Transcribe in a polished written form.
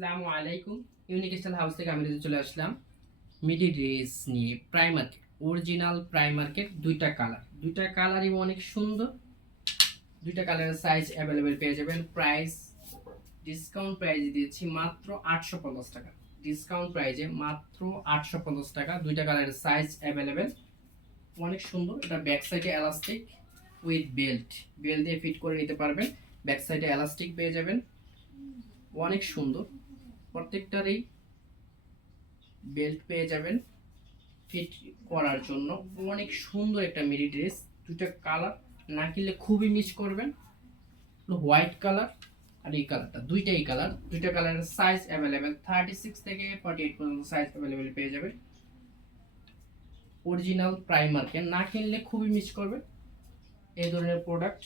আসসালামু আলাইকুম। Unique style house থেকে আমি চলে আসলাম মিডি ড্রেস নিয়ে। প্রাইমার্কেট, অরিজিনাল প্রাইমার্কেট, দুইটা কালারই অনেক সুন্দর। দুইটা কালারের সাইজ অ্যাভেলেবেল পেয়ে যাবেন। প্রাইস ডিসকাউন্ট প্রাইজে দিয়েছি মাত্র 850 টাকা। ডিসকাউন্ট প্রাইজে মাত্র 850 টাকা। দুইটা কালারের সাইজ অ্যাভেলেবেল, অনেক সুন্দর। এটা ব্যাক সাইডে এলাস্টিক উইথ বেল্ট দিয়ে ফিট করে নিতে পারবেন। ব্যাক সাইডে এলাস্টিক পেয়ে যাবেন, অনেক সুন্দর। প্রত্যেকটারই বেল্ট পেয়ে যাবেন ফিট করার জন্য। অনেক সুন্দর একটা মিডি ড্রেস। দুটো কালার না কিনলে খুবই মিস করবেন। হোয়াইট কালার আর এই কালারটা, দুইটাই কালার। দুইটা কালারের সাইজ অ্যাভেলেবেল, 36 থেকে 48 পর্যন্ত সাইজ অ্যাভেলেবেল পেয়ে যাবেন। অরিজিনাল প্রাইমারকে না কিনলে খুবই মিস করবেন এই ধরনের প্রোডাক্ট।